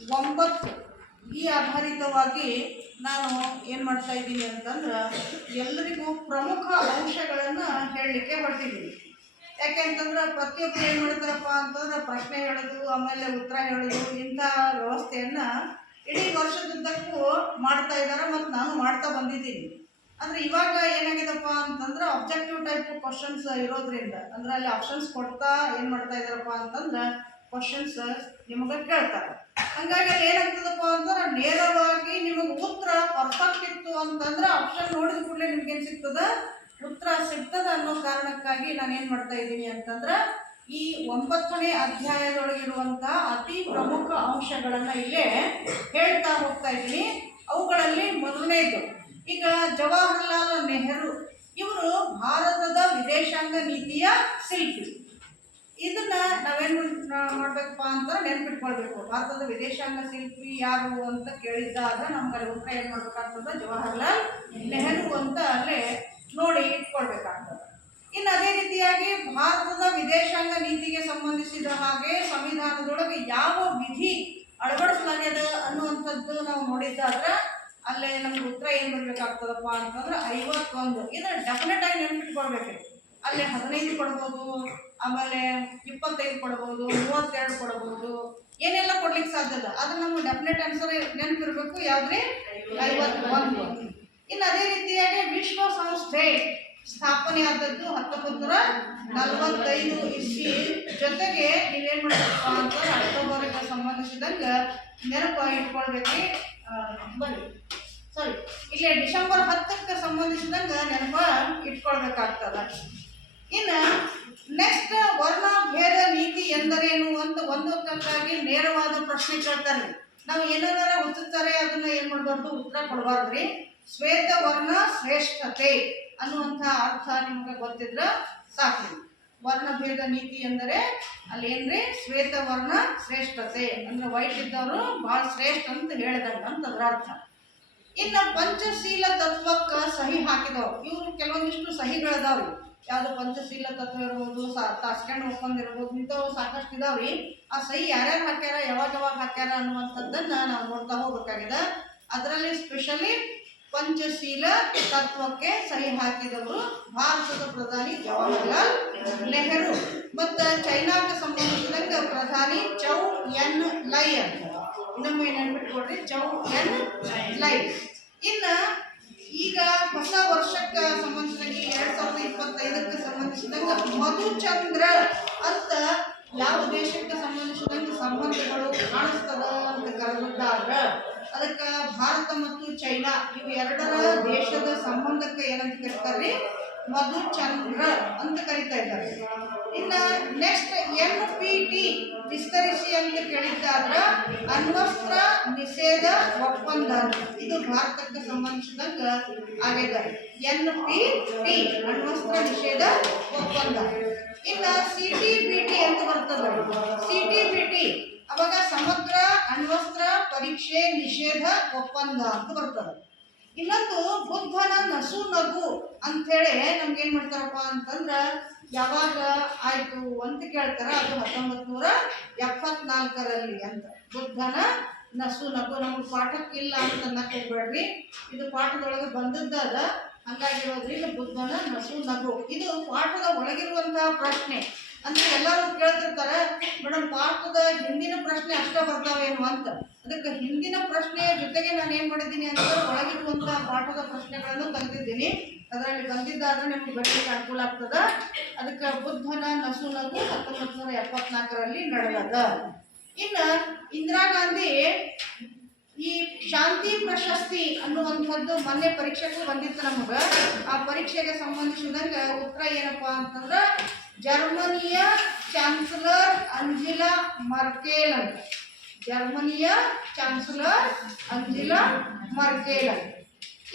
9 ಈ ಆಧಾರಿತವಾಗಿ ನಾನು ಏನು ಮಾಡ್ತಾ ಇದ್ದೀನಿ ಅಂತಂದ್ರೆ ಎಲ್ಲರಿಗೂ ಪ್ರಮುಖ ಅಂಶಗಳನ್ನು ಹೇಳಲಿಕ್ಕೆ ಹೊರಟಿದ್ದೀನಿ. ಯಾಕೆಂತಂದ್ರೆ ಪ್ರತಿಯೊಬ್ಬರು ಏನು ಮಾಡ್ತಾರಪ್ಪ ಅಂತಂದ್ರೆ ಪ್ರಶ್ನೆ ಹೇಳೋದು ಆಮೇಲೆ ಉತ್ತರ ಹೇಳೋದು ಇಂಥ ವ್ಯವಸ್ಥೆಯನ್ನು ಇಡೀ ವರ್ಷದುದ್ದಕ್ಕೂ ಮಾಡ್ತಾ ಇದ್ದಾರೆ ಮತ್ತು ನಾನು ಮಾಡ್ತಾ ಬಂದಿದ್ದೀನಿ. ಅಂದರೆ ಇವಾಗ ಏನಾಗಿದೆಪ್ಪ ಅಂತಂದ್ರೆ ಅಬ್ಜೆಕ್ಟಿವ್ ಟೈಪ್ ಕ್ವಶನ್ಸ್ ಇರೋದ್ರಿಂದ ಅಂದ್ರೆ ಅಲ್ಲಿ ಆಪ್ಷನ್ಸ್ ಕೊಡ್ತಾ ಏನು ಮಾಡ್ತಾ ಇದ್ದಾರಪ್ಪ ಅಂತಂದ್ರೆ ಕ್ವಶನ್ಸ್ ನಿಮಗೆ ಕೇಳ್ತಾರೆ. ಹಂಗಾಗಿ ಅಲ್ಲಿ ಏನಾಗ್ತದಪ್ಪ ಅಂದ್ರೆ ನೇರವಾಗಿ ನಿಮಗೆ ಉತ್ತರ ಪರ್ಫೆಕ್ಟ್ ಇತ್ತು ಅಂತಂದ್ರೆ ಆಪ್ಷನ್ ನೋಡಿದ ಕೂಡಲೇ ನಿಮ್ಗೇನು ಸಿಗ್ತದೆ, ಉತ್ತರ ಸಿಗ್ತದೆ ಅನ್ನೋ ಕಾರಣಕ್ಕಾಗಿ ನಾನು ಏನು ಮಾಡ್ತಾ ಇದ್ದೀನಿ ಅಂತಂದ್ರೆ ಈ 9ನೇ ಅಧ್ಯಾಯದೊಳಗಿರುವಂಥ ಅತಿ ಪ್ರಮುಖ ಅಂಶಗಳನ್ನು ಇಲ್ಲೇ ಹೇಳ್ತಾ ಹೋಗ್ತಾ ಇದ್ದೀನಿ. ಅವುಗಳಲ್ಲಿ ಮೊದಲನೇದು, ಈಗ ಜವಾಹರ್ಲಾಲ್ ನೆಹರು ಇವರು ಭಾರತದ ವಿದೇಶಾಂಗ ನೀತಿಯ ಶಿಲ್ಪಿ. ಇದನ್ನ ನಾವೇನು ಮಾಡಬೇಕಪ್ಪ ಅಂತ ನೆನ್ಪಿಟ್ಕೊಳ್ಬೇಕು. ಭಾರತದ ವಿದೇಶಾಂಗ ಶಿಲ್ಪಿ ಯಾರು ಅಂತ ಕೇಳಿದ್ದಾಗ ನಮ್ಗೆ ಅಲ್ಲಿ ಉತ್ತರ ಏನು ಮಾಡ್ಬೇಕಾಗ್ತದೆ, ಜವಾಹರ್ಲಾಲ್ ನೆಹರು ಅಂತ ಅಲ್ಲೇ ನೋಡಿ ಇಟ್ಕೊಳ್ಬೇಕಾಗ್ತದೆ. ಇನ್ನು ಅದೇ ರೀತಿಯಾಗಿ ಭಾರತದ ವಿದೇಶಾಂಗ ನೀತಿಗೆ ಸಂಬಂಧಿಸಿದ ಹಾಗೆ ಸಂವಿಧಾನದೊಳಗೆ ಯಾವ ವಿಧಿ ಅಳವಡಿಸಲಾಗ್ಯದ ಅನ್ನುವಂಥದ್ದು ನಾವು ನೋಡಿದ್ದಾದ್ರೆ ಅಲ್ಲೇ ನಮ್ಗೆ ಉತ್ತರ ಏನು ಬರಬೇಕಾಗ್ತದಪ್ಪ ಅಂತಂದ್ರೆ 51. ಇದನ್ನು ಡೆಫಿನೆಟ್ ಆಗಿ ನೆನ್ಪಿಟ್ಕೊಳ್ಬೇಕು. ಅಲ್ಲಿ 15 ಕೊಡ್ಬೋದು, ಆಮೇಲೆ 25 ಕೊಡ್ಬೋದು, 32 ಕೊಡ್ಬೋದು, ಏನೆಲ್ಲ ಕೊಡ್ಲಿಕ್ಕೆ ಸಾಧ್ಯದ ಅದನ್ನು ನಮ್ಗೆ ಡೆಫಿನೆಟ್ ಆನ್ಸರ್ ನೆನಪಿರ್ಬೇಕು. ಯಾವುದೇ 51. ಇನ್ನು ಅದೇ ರೀತಿಯಾಗಿ ವಿಶ್ವಸಂಸ್ಥೆ ಸ್ಥಾಪನೆ ಆದದ್ದು 1945 ಇಸ್ವಿ. ಜೊತೆಗೆ ನೀವೇನು ಮಾಡಬೇಕಪ್ಪ ಅಂತಂದ್ರೆ ಅಕ್ಟೋಬರ್ಗೆ ಸಂಬಂಧಿಸಿದಂಗೆ ನೆನಪು ಇಟ್ಕೊಳ್ಬೇಕು. ಇಲ್ಲೇ ಡಿಸೆಂಬರ್ 10ಕ್ಕೆ ಸಂಬಂಧಿಸಿದಂಗೆ ನೆನಪ ಇಟ್ಕೊಳ್ಬೇಕಾಗ್ತದೆ. ಇನ್ನು ನೆಕ್ಸ್ಟ್ ವರ್ಣಭೇದ ನೀತಿ ಎಂದರೇನು ಅಂತ ಒಂದೊಂದಕ್ಕಾಗಿ ನೇರವಾದ ಪ್ರಶ್ನೆ ಕೇಳ್ತಾರೆ. ನಾವು ಏನಾರ ಉತ್ತುತ್ತಾರೆ ಅದನ್ನ ಏನು ಮಾಡಬಾರ್ದು, ಉತ್ತರ ಕೊಡಬಾರ್ದ್ರಿ. ಶ್ವೇತವರ್ಣ ಶ್ರೇಷ್ಠತೆ ಅನ್ನುವಂಥ ಅರ್ಥ ನಿಮ್ಗೆ ಗೊತ್ತಿದ್ರೆ ಸಾಕು. ವರ್ಣಭೇದ ನೀತಿ ಎಂದರೆ ಅಲ್ಲಿ ಏನ್ರಿ, ಶ್ವೇತವರ್ಣ ಶ್ರೇಷ್ಠತೆ ಅಂದ್ರೆ ವೈಟ್ ಇದ್ದವರು ಭಾಳ ಶ್ರೇಷ್ಠ ಅಂತ ಹೇಳಿದಂಗ ಅಂತ ಅದರ ಅರ್ಥ. ಇನ್ನು ಪಂಚಶೀಲ ತತ್ವಕ್ಕೆ ಸಹಿ ಹಾಕಿದವರು ಇವರು ಕೆಲವೊಂದಿಷ್ಟು ಸಹಿಗಳದಾವ್ರಿ. ಯಾವುದು ಪಂಚಶೀಲ ತತ್ವ ಇರ್ಬೋದು, ತಾಸ್ಕೆಂಡ್ ಒಪ್ಪಂದ ಇರ್ಬೋದು, ಇಂಥವು ಸಾಕಷ್ಟು ಇದಾವ್ರಿ. ಆ ಸಹಿ ಯಾರ್ಯಾರು ಹಾಕ್ಯಾರ, ಯಾವಾಗ ಹಾಕ್ಯಾರ ಅನ್ನುವಂಥದ್ದನ್ನ ನಾವು ನೋಡ್ತಾ ಹೋಗ್ಬೇಕಾಗಿದೆ. ಅದರಲ್ಲಿ ಸ್ಪೆಷಲಿ ಪಂಚಶೀಲ ತತ್ವಕ್ಕೆ ಸಹಿ ಹಾಕಿದವರು ಭಾರತದ ಪ್ರಧಾನಿ ಜವಾಹರ್ಲಾಲ್ ನೆಹರು ಮತ್ತು ಚೈನಾಕ್ಕೆ ಸಂಬಂಧಿಸಿದಂಗೆ ಪ್ರಧಾನಿ ಚೌ ಎನ್ ಲೈ ಅಂತ. ಇನ್ನೊಮ್ಮೆ ನೆನ್ಬಿಟ್ಕೊಡ್ರಿ, ಚೌ ಎನ್ ಲೈ. ಇನ್ನು ಈಗ ಹೊಸ ವರ್ಷಕ್ಕೆ ಸಂಬಂಧಿಸಿದಂಗೆ 2025ಕ್ಕೆ ಸಂಬಂಧಿಸಿದಂಗೆ ಮಧುಚಂದ್ರ ಅಂತ ಯಾವ ದೇಶಕ್ಕೆ ಸಂಬಂಧಿಸಿದಂಗೆ ಸಂಬಂಧಗಳು ಕಾಣಿಸ್ತದ ಅಂತ ಕರೆದಿದ್ದಾರ. ಅದಕ್ಕೆ ಭಾರತ ಮತ್ತು ಚೈನಾ ಇವು ಎರಡರ ದೇಶದ ಸಂಬಂಧಕ್ಕೆ ಏನಂತ ಕರೀತಾರೆ, ಮಧುಚಂದ್ರ ಅಂತ ಕರೀತಾ ಇದ್ದಾರೆ. ಇನ್ನು ನೆಕ್ಸ್ಟ್ NPT ವಿಸ್ತರಿಸಿ ಅಂತ ಕೇಳಿದ್ದಾದ್ರೆ ಅಣ್ವಸ್ತ್ರ ನಿಷೇಧ ಒಪ್ಪಂದ. ಇದು ಭಾರತಕ್ಕೆ ಸಂಬಂಧಿಸಿದಂಗೆ ಆಗಿದೆ. NPT ಅಣ್ವಸ್ತ್ರ ನಿಷೇಧ ಒಪ್ಪಂದ. ಇನ್ನು CTBT ಅಂತ ಬರ್ತದೆ. CTBT ಅವಾಗ ಸಮಗ್ರ ಅಣ್ವಸ್ತ್ರ ಪರೀಕ್ಷೆ ನಿಷೇಧ ಒಪ್ಪಂದ ಅಂತ ಬರ್ತದೆ. ಇನ್ನೊಂದು ಬುದ್ಧನ ನಸು ನಗು ಅಂಥೇಳಿ ನಮ್ಗೇನು ಮಾಡ್ತಾರಪ್ಪ ಅಂತಂದ್ರೆ ಯಾವಾಗ ಆಯಿತು ಅಂತ ಕೇಳ್ತಾರೆ. ಅದು 1974ರಲ್ಲಿ ಅಂತ. ಬುದ್ಧನ ನಸು ನಗು ನಮ್ಗೆ ಪಾಠಕ್ಕಿಲ್ಲ ಅಂತ ಅನ್ನಕ್ಕೆ ಹೋಗ್ಬೇಡ್ರಿ, ಇದು ಪಾಠದೊಳಗೆ ಬಂದದ್ದಾದ. ಹಂಗಾಗಿರೋದ್ರಿಂದ ಬುದ್ಧನ ನಸು ನಗು ಇದು ಪಾಠದ ಒಳಗಿರುವಂತಹ ಪ್ರಶ್ನೆ. ಅಂದ್ರೆ ಎಲ್ಲರೂ ಕೇಳ್ತಿರ್ತಾರೆ, ಮೇಡಮ್ ಪಾಠದ ಹಿಂದಿನ ಪ್ರಶ್ನೆ ಅಷ್ಟೇ ಬರ್ತಾವೇನು ಅಂತ. ಅದಕ್ಕೆ ಹಿಂದಿನ ಪ್ರಶ್ನೆಯ ಜೊತೆಗೆ ನಾನು ಏನು ಮಾಡಿದ್ದೀನಿ ಅಂತಂದ್ರೆ ಒಳಗಿರುವಂತಹ ಪಾಠದ ಪ್ರಶ್ನೆಗಳನ್ನು ತೆಗೆದಿದ್ದೀನಿ. ಅದರಲ್ಲಿ ಬಂದಿದ್ದಾದ್ರೆ ನಿಮ್ಗೆ ಬರಲಿಕ್ಕೆ ಅನುಕೂಲ ಆಗ್ತದ. ಅದಕ್ಕೆ ಬುದ್ಧನ ನಸು ನಗು 1974ರಲ್ಲಿ ನಡೆದ. ಇನ್ನು ಇಂದಿರಾ ಗಾಂಧಿ ಈ ಶಾಂತಿ ಪ್ರಶಸ್ತಿ ಅನ್ನುವಂಥದ್ದು ಮೊನ್ನೆ ಪರೀಕ್ಷೆಗೂ ಬಂದಿತ್ತು ನಮಗೆ. ಆ ಪರೀಕ್ಷೆಗೆ ಸಂಬಂಧಿಸಿದಂಗೆ ಉತ್ತರ ಏನಪ್ಪ ಅಂತಂದ್ರೆ ಜರ್ಮನಿಯ ಚಾನ್ಸಲರ್ ಅಂಜೆಲಾ ಮರ್ಕೆಲ್ ಅಂತ. ಜರ್ಮನಿಯ ಚಾನ್ಸಲರ್ ಅಂಜೆಲಾ ಮರ್ಕೆಲ್ ಅಂತ.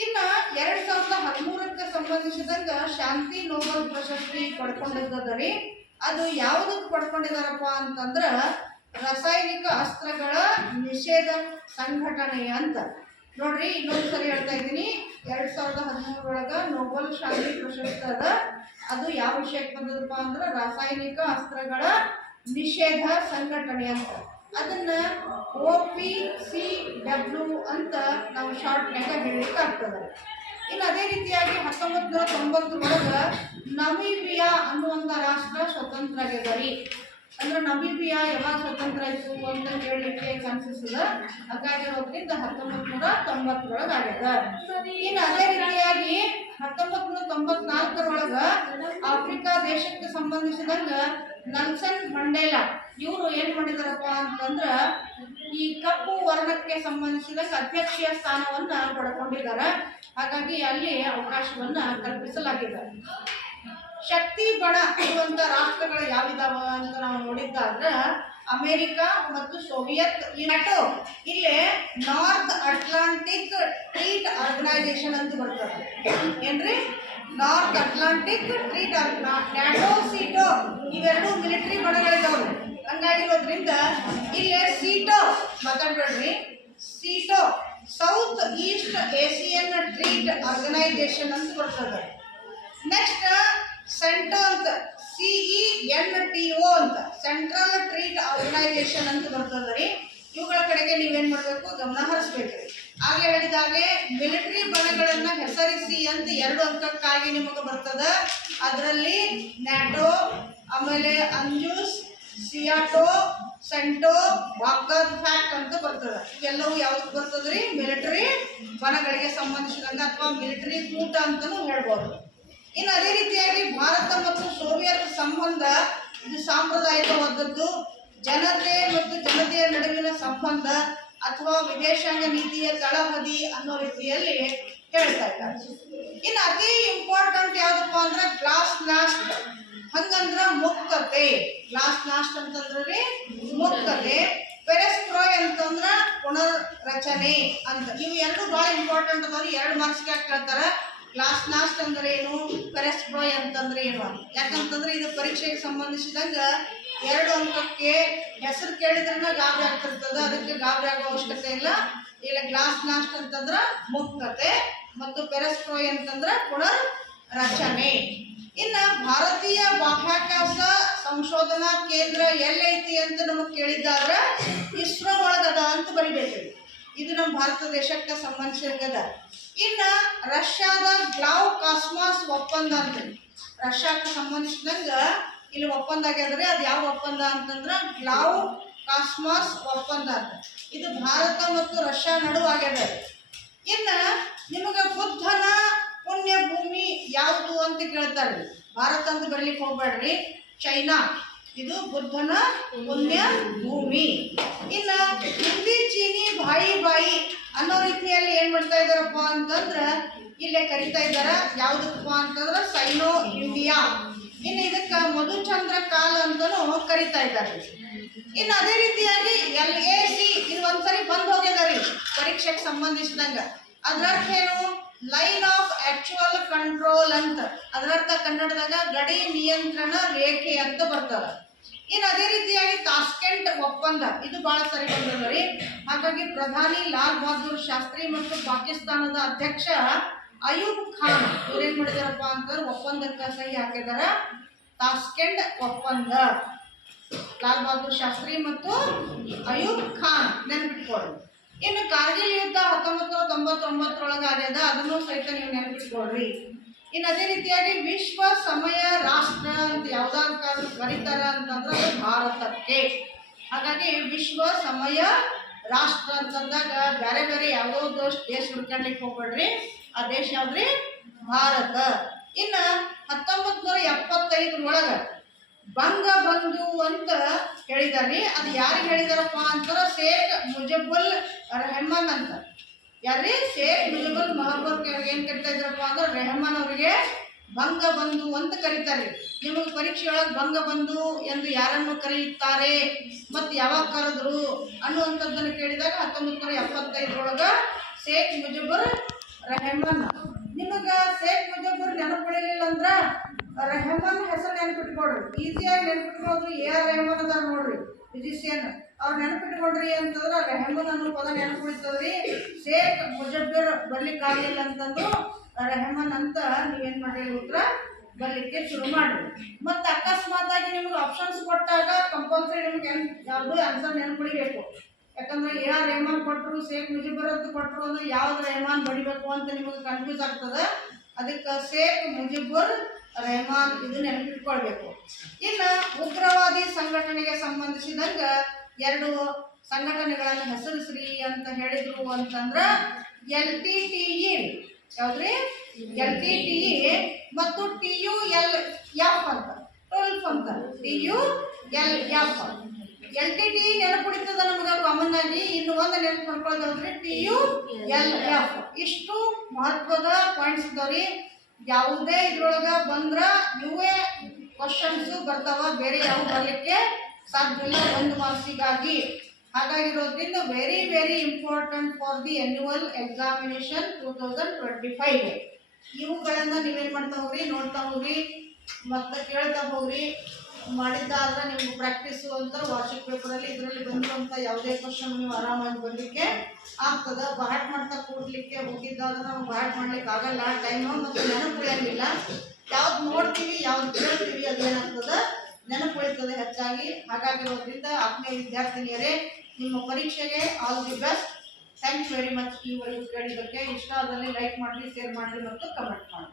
ಇನ್ನು 2013ಕ್ಕೆ ಸಂಬಂಧಿಸಿದಂಗೆ ಶಾಂತಿ ನೋಬೆಲ್ ಪ್ರಶಸ್ತಿ ಪಡ್ಕೊಂಡಿದ್ದರಿ. ಅದು ಯಾವುದಕ್ಕೆ ಪಡ್ಕೊಂಡಿದ್ದಾರಪ್ಪ ಅಂತಂದ್ರೆ ರಾಸಾಯನಿಕ ಅಸ್ತ್ರಗಳ ನಿಷೇಧ ಸಂಘಟನೆ ಅಂತ. ನೋಡ್ರಿ, ಇನ್ನೊಂದು ಸರಿ ಹೇಳ್ತಾ ಇದ್ದೀನಿ. 2013 ನೋಬೆಲ್ ಶಾಂತಿ ಪ್ರಶಸ್ತಿ ಅದ. ಅದು ಯಾವ ವಿಷಯಕ್ಕೆ ಬಂದದಪ್ಪ ಅಂದ್ರೆ ರಾಸಾಯನಿಕ ಅಸ್ತ್ರಗಳ ನಿಷೇಧ ಸಂಘಟನೆ ಅಂತ. ಅದನ್ನ OPCW ಅಂತ ನಾವು ಶಾರ್ಟ್ನಾಗ ಹೇಳಲಿಕ್ಕಾಗ್ತದೆ. ಇನ್ನು ಅದೇ ರೀತಿಯಾಗಿ 1990 ನಮೀಬಿಯಾ ಅನ್ನುವಂಥ ರಾಷ್ಟ್ರ ಸ್ವತಂತ್ರ ಆಗ್ಯದ ರೀ. ಅಂದ್ರೆ ನಮೀಬಿಯಾ ಯಾವಾಗ ಸ್ವತಂತ್ರ ಆಯಿತು ಅಂತ ಹೇಳಲಿಕ್ಕೆ ಚಾನ್ಸಸ್ ಇಲ್ಲ, ಹಾಗಾಗಿರೋದ್ರಿಂದ 1990 ಆಗ್ಯದ. ಇನ್ನು ಅದೇ ರೀತಿಯಾಗಿ 1994 ಆಫ್ರಿಕಾ ದೇಶಕ್ಕೆ ಸಂಬಂಧಿಸಿದಂಗ ನೆಲ್ಸನ್ ಮಂಡೇಲಾ ಇವರು ಏನ್ ಮಾಡಿದಾರಪ್ಪ ಅಂತಂದ್ರ ಈ ಕಪ್ಪು ವರ್ಣಕ್ಕೆ ಸಂಬಂಧಿಸಿದಂಗ ಅಧ್ಯಕ್ಷೀಯ ಸ್ಥಾನವನ್ನ ಪಡ್ಕೊಂಡಿದ್ದಾರೆ. ಹಾಗಾಗಿ ಅಲ್ಲಿ ಅವಕಾಶವನ್ನ ಕಲ್ಪಿಸಲಾಗಿದೆ. ಶಕ್ತಿ ಬಣ ಇರುವಂತ ರಾಷ್ಟ್ರಗಳು ಯಾವಿದಾವ ಅಂತ ನಾವು ನೋಡಿದ್ದಾದ್ರೆ ಅಮೆರಿಕ ಮತ್ತು ಸೋವಿಯತ್ ಯುನೈಟೋ. ಇಲ್ಲಿ ನಾರ್ತ್ ಅಟ್ಲಾಂಟಿಕ್ ಟ್ರೀಟ್ ಆರ್ಗನೈಸೇಷನ್ ಅಂತ ಬರ್ತದೆ. ಏನ್ರಿ? North Atlantic treaty NATO, SEATO ಇವೆರಡು ಮಿಲಿಟರಿ ಬಣಗಳಿದಾವೆ. ಹಂಗಾಗಿರೋದ್ರಿಂದ ಇಲ್ಲಿ ಸೀಟೋ ಮಾತಾಡ್ಬೇಡ್ರಿ, SEATO South East Asian treaty organisation ಅಂತ ಬರ್ತದೆ. ನೆಕ್ಸ್ಟ್ ಸೆಂಟೋ ಅಂತ CENTO ಅಂತ ಸೆಂಟ್ರಲ್ ಟ್ರೀಟ್ ಆರ್ಗನೈಸೇಷನ್ ಅಂತ ಬರ್ತದೆ ರೀ. ಇವುಗಳ ಕಡೆಗೆ ನೀವೇನ್ ಮಾಡಬೇಕು, ಗಮನ ಹರಿಸ್ಬೇಕ್ರಿ. ಹಾಗೆ ಹೇಳಿದಾಗೆ ಮಿಲಿಟರಿ ಬಣಗಳನ್ನ ಹೆಸರಿಸಿ ಅಂತ 2 ಅಂಕಕ್ಕಾಗಿ ನಿಮಗೆ ಬರ್ತದ. ಅದರಲ್ಲಿ ನ್ಯಾಟೋ, ಆಮೇಲೆ ಅಂಜೂಸ್, ಸಿಯಾಟೋ, ಸೆಂಟೋ, ವಾಕರ್ ಫ್ಯಾಕ್ಟ್ ಅಂತ ಬರ್ತದೆ. ಇವೆಲ್ಲವೂ ಯಾವ್ದಕ್ಕೆ ಬರ್ತದ್ರಿ? ಮಿಲಿಟರಿ ಬಣಗಳಿಗೆ ಸಂಬಂಧಿಸಿದಂಗ ಅಥವಾ ಮಿಲಿಟರಿ ಕೂಟ ಅಂತಲೂ ಹೇಳ್ಬೋದು. ಇನ್ನು ಅದೇ ರೀತಿಯಾಗಿ ಭಾರತ ಮತ್ತು ಸೋವಿಯತ್ ಸಂಬಂಧ ಇದು ಸಾಂಪ್ರದಾಯಿಕವಾದದ್ದು. ಜನತೆ ಮತ್ತು ಜನತೆಯ ನಡುವಿನ ಸಂಬಂಧ ಅಥವಾ ವಿದೇಶಾಂಗ ನೀತಿಯ ತಳಹದಿ ಅನ್ನೋ ರೀತಿಯಲ್ಲಿ ಹೇಳ್ತಾ ಇದ್ದಾರೆ. ಇನ್ನು ಅತಿ ಇಂಪಾರ್ಟೆಂಟ್ ಯಾವುದಪ್ಪ ಅಂದ್ರೆ ಗ್ಲಾಸ್ ನಾಸ್ಟ್, ಹಂಗಂದ್ರ ಮುಕ್ತತೆ. ಗ್ಲಾಸ್ ನಾಸ್ಟ್ ಅಂತಂದ್ರೆ ಮುಕ್ತತೆ. ಪೆರೆಸ್ಟ್ರಾಯ್ ಅಂತಂದ್ರ ಪುನರ್ರಚನೆ ಅಂತ. ಇವು 2 ಭಾಳ ಇಂಪಾರ್ಟೆಂಟ್ ಅದಾವ್ರಿ. 2 ಮಾರ್ಕ್ಸ್ಗೆ ಕೇಳ್ತಾರೆ. ಗ್ಲಾಸ್ ನಾಸ್ಟ್ ಅಂದ್ರೆ ಏನು, ಪೆರೆಸ್ಟ್ರಾಯ್ ಅಂತಂದ್ರೆ ಏನು ಅಂತ. ಯಾಕಂತಂದ್ರೆ ಇದು ಪರೀಕ್ಷೆಗೆ ಸಂಬಂಧಿಸಿದಂಗ 2 ಅಂಕಕ್ಕೆ ಹೆಸರು ಕೇಳಿದ್ರನ್ನ ಗಾಬರಿ ಆಗ್ತಿರ್ತದ. ಅದಕ್ಕೆ ಗಾಬರಿ ಆಗೋ ಅವಶ್ಯಕತೆ ಇಲ್ಲ. ಇಲ್ಲ ಗ್ಲಾಸ್ ನಾಸ್ಟ್ ಅಂತಂದ್ರ ಮುಕ್ತತೆ ಮತ್ತು ಪೆರೆಸ್ಟ್ರಾಯ್ ಅಂತಂದ್ರ ಪುನರ್ ರಚನೆ. ಇನ್ನ ಭಾರತೀಯ ಬಾಹ್ಯಾಕಾಶ ಸಂಶೋಧನಾ ಕೇಂದ್ರ ಎಲ್ಲೈತಿ ಅಂತ ನಮಗೆ ಕೇಳಿದ್ದಾದ್ರೆ ಇಸ್ರೋ ಒಳಗದ ಅಂತ ಬರಿಬೇಕು. ಇದು ನಮ್ಮ ಭಾರತ ದೇಶಕ್ಕೆ ಸಂಬಂಧಿಸಿದ. ಇನ್ನು ರಷ್ಯಾದ ಗ್ಲಾವ್ ಕಾಸ್ಮಾಸ್ ಒಪ್ಪಂದ ಅಂತ ರಷ್ಯಾಕ್ಕೆ ಸಂಬಂಧಿಸಿದಂಗ ಇಲ್ಲಿ ಒಪ್ಪಂದ ಆಗ್ಯದ್ರಿ. ಅದು ಯಾವ ಒಪ್ಪಂದ ಅಂತಂದ್ರೆ ಗ್ಲಾವ್ ಕಾಸ್ಮಾಸ್ ಒಪ್ಪಂದ ಅಂತ. ಇದು ಭಾರತ ಮತ್ತು ರಷ್ಯಾ ನಡುವಾಗ್ಯದ. ಇನ್ನು ನಿಮಗೆ ಬುದ್ಧನ ಪುಣ್ಯ ಭೂಮಿ ಯಾವುದು ಅಂತ ಕೇಳ್ತಾರೆ. ಭಾರತ ಅಂತ ಬರ್ಲಿಕ್ಕೆ ಹೋಗ್ಬೇಡ್ರಿ, ಚೈನಾ. ಇದು ಬುದ್ಧನ ಪುಣ್ಯ ಭೂಮಿ. ಇನ್ನು ಹಿಂದಿ ಚೀನಿ ಬಾಯಿ ಅನ್ನೋ ರೀತಿಯಲ್ಲಿ ಏನ್ ಮಾಡ್ತಾ ಇದ್ದಾರಪ್ಪ ಅಂತಂದ್ರೆ ಇಲ್ಲೇ ಕರಿತಾ ಇದ್ದಾರ. ಯಾವ್ದಕ್ಕಪ್ಪ ಅಂತಂದ್ರೆ ಸೈನೋ ಇಂಡಿಯಾ. ಇನ್ನು ಇದಕ್ಕೆ ಮಧುಚಂದ್ರ ಕಾಲ್ ಅಂತಲೂ ಕರಿತಾ ಇದ್ದಾರೆ. ಇನ್ನು ಅದೇ ರೀತಿಯಾಗಿ LAC ಇದು ಒಂದ್ಸರಿ ಬಂದ್ ಹೋಗ್ಯದಾರಿ ಪರೀಕ್ಷೆಗೆ ಸಂಬಂಧಿಸಿದಂಗ. ಅದರರ್ಥ ಏನು? ಲೈನ್ ಆಫ್ ಆಕ್ಚುಯಲ್ ಕಂಟ್ರೋಲ್ ಅಂತ. ಅದರರ್ಥ ಕನ್ನಡದಾಗ ಗಡಿ ನಿಯಂತ್ರಣ ರೇಖೆ ಅಂತ ಬರ್ತದ. ಇನ್ನು ಅದೇ ರೀತಿಯಾಗಿ ತಾಸ್ಕೆಂಟ್ ಒಪ್ಪಂದ ಇದು ಬಹಳ ಸರಿ ಬಂದದ್ರಿ. ಹಾಗಾಗಿ ಪ್ರಧಾನಿ ಲಾಲ್ ಬಹದ್ದೂರ್ ಶಾಸ್ತ್ರಿ ಮತ್ತು ಪಾಕಿಸ್ತಾನದ ಅಧ್ಯಕ್ಷ ಅಯೂಬ್ ಖಾನ್ ಇವ್ರೇನ್ ಮಾಡಿದಾರಪ್ಪ ಅಂತಂದ್ರೆ ಒಪ್ಪಂದಕ್ಕೆ ಸಹಿ ಹಾಕಿದಾರ. ತಾಸ್ಕೆಂಟ್ ಒಪ್ಪಂದ ಲಾಲ್ ಬಹದ್ದೂರ್ ಶಾಸ್ತ್ರಿ ಮತ್ತು ಅಯೂಬ್ ಖಾನ್ ನೆನ್ಪಿಟ್ಕೊಳ್ಳಿ. ಇನ್ನು ಕಾರ್ಗಿಲ್ ಯುದ್ಧ 1999 ಆಗ್ಯದ. ಅದನ್ನು ಸಹಿತ ನೀವು ನೆನಪಿಟ್ಕೊಳ್ರಿ. ಇನ್ನು ಅದೇ ರೀತಿಯಾಗಿ ವಿಶ್ವ ಸಮಯ ರಾಷ್ಟ್ರ ಅಂತ ಯಾವ್ದಾದ್ರು ಕರೀತಾರ ಅಂತಂದ್ರೆ ಅದು ಭಾರತಕ್ಕೆ. ಹಾಗಾಗಿ ವಿಶ್ವ ಸಮಯ ರಾಷ್ಟ್ರ ಅಂತಂದಾಗ ಬೇರೆ ಬೇರೆ ಯಾವುದೋ ದೇಶ ಹುಡ್ಕೊಳ್ಲಿಕ್ಕೆ ಹೋಗ್ಬೇಡ್ರಿ. ಆ ದೇಶ ಯಾವ್ದ್ರಿ? ಭಾರತ. ಇನ್ನು 1975 ಬಂಗಬಂಧು ಅಂತ ಹೇಳಿದಾರ್ರಿ. ಅದು ಯಾರಿಗೆ ಹೇಳಿದಾರಪ್ಪ ಅಂತಾರ? ಶೇಖ್ ಮುಜಿಬುಲ್ ರೆಹಮಾನ್ ಅಂತ. ಯಾರ್ರಿ? ಶೇಖ್ ಮುಜಿಬುಲ್ ಮಹಬೂಬ್ ಏನ್ ಕರಿತಾ ಇದ್ರಪ್ಪ ಅಂದ್ರೆ ರೆಹಮಾನ್ ಅವರಿಗೆ ಬಂಗಬಂಧು ಅಂತ ಕರೀತಾರೆ. ನಿಮಗೆ ಪರೀಕ್ಷೆಯೊಳಗೆ ಬಂಗಬಂಧು ಎಂದು ಯಾರನ್ನು ಕರೆಯುತ್ತಾರೆ ಮತ್ತು ಯಾವಾಗ ಕರೆದ್ರು ಅನ್ನುವಂಥದ್ದನ್ನು ಕೇಳಿದಾಗ 1975 ಶೇಖ್ ಮುಜಿಬುರ್ ರೆಹಮಾನ್. ನಿಮಗೆ ಶೇಖ್ ಮುಜಿಬುರ್ ನೆನಪುಳಿಲಿಲ್ಲ ಅಂದ್ರೆ ರೆಹಮಾನ್ ಹೆಸರು ನೆನಪಿಟ್ಕೊಡ್ರಿ. ಈಸಿಯಾಗಿ ನೆನಪಿಟ್ಕೊಳ್ರಿ. AR ರೆಹಮಾನ್ ಅದಾರ ನೋಡ್ರಿ, ಫಿಸಿಷಿಯನ್. ಅವ್ರು ನೆನಪಿಟ್ಕೊಡ್ರಿ ಅಂತಂದ್ರೆ ರೆಹಮಾನ್ ಅನ್ನೋ ಪದ ನೆನಪುಳಿತದ್ರಿ. ಶೇಖ್ ಮುಜಿಬುರ್ ಬರ್ಲಿಕ್ಕಾಗಲಿಲ್ಲ ಅಂತಂದು ರೆಹಮಾನ್ ಅಂತ ನೀವೇನ್ ಮಾಡ್ರಿ ಉತ್ತರ ಬರಲಿಕ್ಕೆ ಶುರು ಮಾಡಿರಿ. ಮತ್ತು ಅಕಸ್ಮಾತ್ ಆಗಿ ನಿಮ್ಗೆ ಆಪ್ಷನ್ಸ್ ಕೊಟ್ಟಾಗ ಕಂಪಲ್ಸರಿ ನಿಮ್ಗೆ ಯಾವುದು ಆನ್ಸರ್ ನೆನ್ಪಿಡಬೇಕು. ಯಾಕಂದ್ರೆ ಎ ಆರ್ ರೆಹಮಾನ್ ಕೊಟ್ಟರು, ಶೇಖ್ ಮುಜಿಬುರ್ ಅಂತ ಕೊಟ್ಟರು ಅಂದ್ರೆ ಯಾವ್ದು ರೆಹಮಾನ್ ಬಡಿಬೇಕು ಅಂತ ನಿಮಗೆ ಕನ್ಫ್ಯೂಸ್ ಆಗ್ತದೆ. ಅದಕ್ಕೆ ಶೇಖ್ ಮುಜಿಬುರ್ ರೆಹಮಾನ್ ಇದು ನೆನಪಿಟ್ಕೊಳ್ಬೇಕು. ಇನ್ನು ಉಗ್ರವಾದಿ ಸಂಘಟನೆಗೆ ಸಂಬಂಧಿಸಿದಂಗ 2 ಸಂಘಟನೆಗಳನ್ನು ಹೆಸರಿಸ್ರಿ ಅಂತ ಹೇಳಿದ್ರು ಅಂತಂದ್ರೆ LTTE, ಯಾವ್ದ್ರಿ LTTE ಮತ್ತು TULF ಅಂತ 12 ಅಂತ TULF. LTTE ನೆನಪುಡಿತದ ನಮ್ಗೆ ಕಾಮನ್ ಆಗಿ. ಇನ್ನು ಒಂದು ನೆನಪು ಮಾಡ್ಕೊಳ್ಳೋದಾದ್ರೆ TULF. ಇಷ್ಟು ಮಹತ್ವದ ಪಾಯಿಂಟ್ಸ್ ಇದಾವ್ರಿ. ಯಾವುದೇ ಇದ್ರೊಳಗ ಬಂದ್ರ ಇವೇ ಕ್ವಶನ್ಸ್ ಬರ್ತಾವ, ಬೇರೆ ಯಾವ ಬರ್ಲಿಕ್ಕೆ ಸಾಧ್ಯ ಇಲ್ಲ 1 ಮಾರ್ಕ್ಸಿಗಾಗಿ. ಹಾಗಾಗಿರೋದ್ರಿಂದ very very important for the annual examination 2025. ಇವುಗಳನ್ನ ನೀವೇನು ಮಾಡ್ತಾ ಹೋಗ್ರಿ, ನೋಡ್ತಾ ಹೋಗ್ರಿ ಮತ್ತು ಕೇಳ್ತಾ ಹೋಗ್ರಿ. ಮಾಡಿದ್ದಾದ್ರೆ ನಿಮ್ಗೆ ಪ್ರಾಕ್ಟೀಸು ಅಂತ ವಾರ್ಷಿಕ ಪೇಪರಲ್ಲಿ ಇದರಲ್ಲಿ ಬಂದಿರುವಂಥ ಯಾವುದೇ ಕ್ವಶನ್ ನೀವು ಆರಾಮಾಗಿ ಬರಲಿಕ್ಕೆ ಆಗ್ತದೆ. ಬಾಟ್ ಮಾಡ್ತಾ ಕೂಡ್ಲಿಕ್ಕೆ ಹೋಗಿದ್ದಾದ್ರೆ ನಾವು ಬಾಟ್ ಮಾಡ್ಲಿಕ್ಕೆ ಆಗಲ್ಲ, ಟೈಮು ಮತ್ತು ನೆನಪು ಉಳಿಯಂಗಿಲ್ಲ. ಯಾವ್ದು ನೋಡ್ತೀವಿ ಯಾವ್ದು ಕೇಳ್ತೀವಿ ಅದೇನಾಗ್ತದೆ ನೆನಪು ಉಳಿತದೆ ಹೆಚ್ಚಾಗಿ. ಹಾಗಾಗಿರೋದ್ರಿಂದ ಆತ್ಮೀಯ ವಿದ್ಯಾರ್ಥಿನಿಯರೇ, ನಿಮ್ಮ ಪರೀಕ್ಷೆಗೆ all the best. Thank you very much. ಈ ವರೆಗೂ ಕೇಳಿದ್ದಕ್ಕೆ. ಇಷ್ಟ ಆದಲ್ಲಿ ಲೈಕ್ ಮಾಡಿರಿ, ಶೇರ್ ಮಾಡಿರಿ ಮತ್ತು ಕಮೆಂಟ್ ಮಾಡಿ.